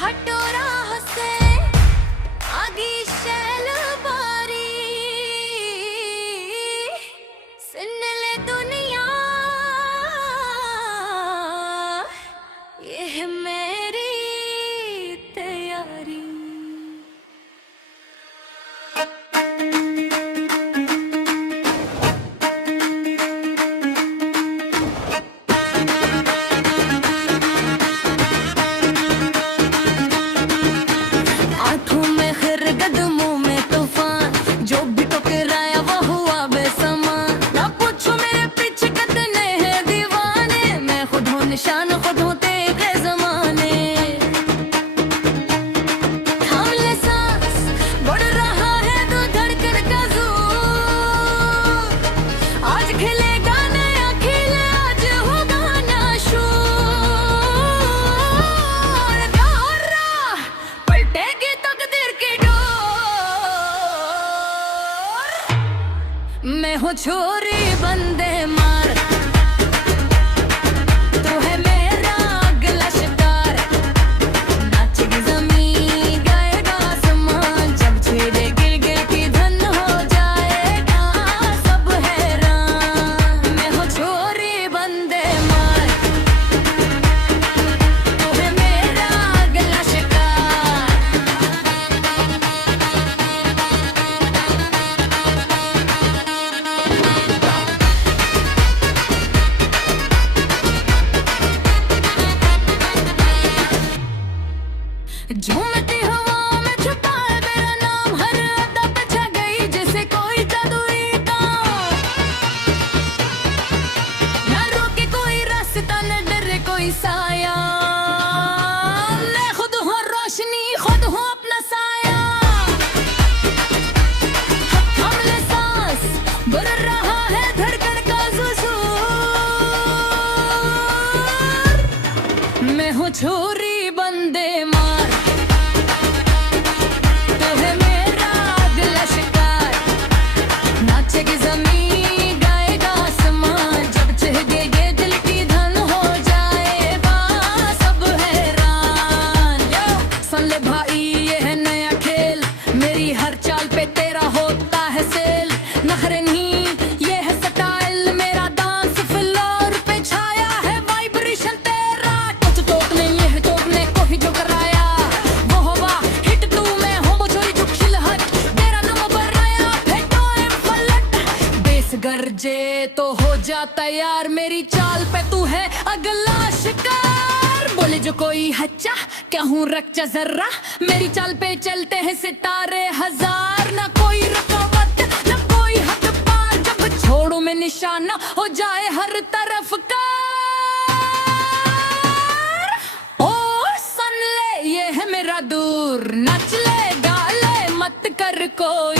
हटो राह से आगी शैल बारी, सुन ले दुनिया ये है मेरी तैयारी। निशान खुद होते गए ज़माने, थाम ले सांस, बढ़ रहा है तो धड़कन का जोर। आज खिलेगा नया खेल, आज होगा ना शोर। और राह पलटेगी तकदीर की डोर। मैं हूँ छोरी बंदे मार, झूमती हवाओं में छुपा है मेरा नाम, हर अदा पे छा गई जैसे कोई जादुई काम। न रोके कोई रास्ता, न डरे कोई साया, मैं खुद हूँ रोशनी, खुद हूँ अपना साया। थाम ले सांस, बढ़ रहा है धड़कन का जोर। मैं हूँ छोरी बंदे मार, हर चाल पे तेरा होता है सेल। नखरे नहीं ये है स्टाइल, मेरा डांस फ्लोर पे छाया है वाइब्रेशन तेरा। कुछ टोकने ये है टोकने को ही जो कराया, वो हवा हिट तू मैं हूँ वो चोरी जो खिलहट। तेरा नाम बनाया फेंको एम पलट, बेस गरजे तो हो जा तैयार, मेरी चाल पे तू है अगला शिकार। बोले जो कोई हच्चा क्या हूँ रक्चा जर्रा, मेरी चाल पे चलते हैं सितारे हजार। ना कोई रुकावट ना कोई हद पार, जब छोड़ू मैं निशाना हो जाए हर तरफ का। ओ सुन ले ये है मेरा दूर, नच ले गा ले मत कर कोई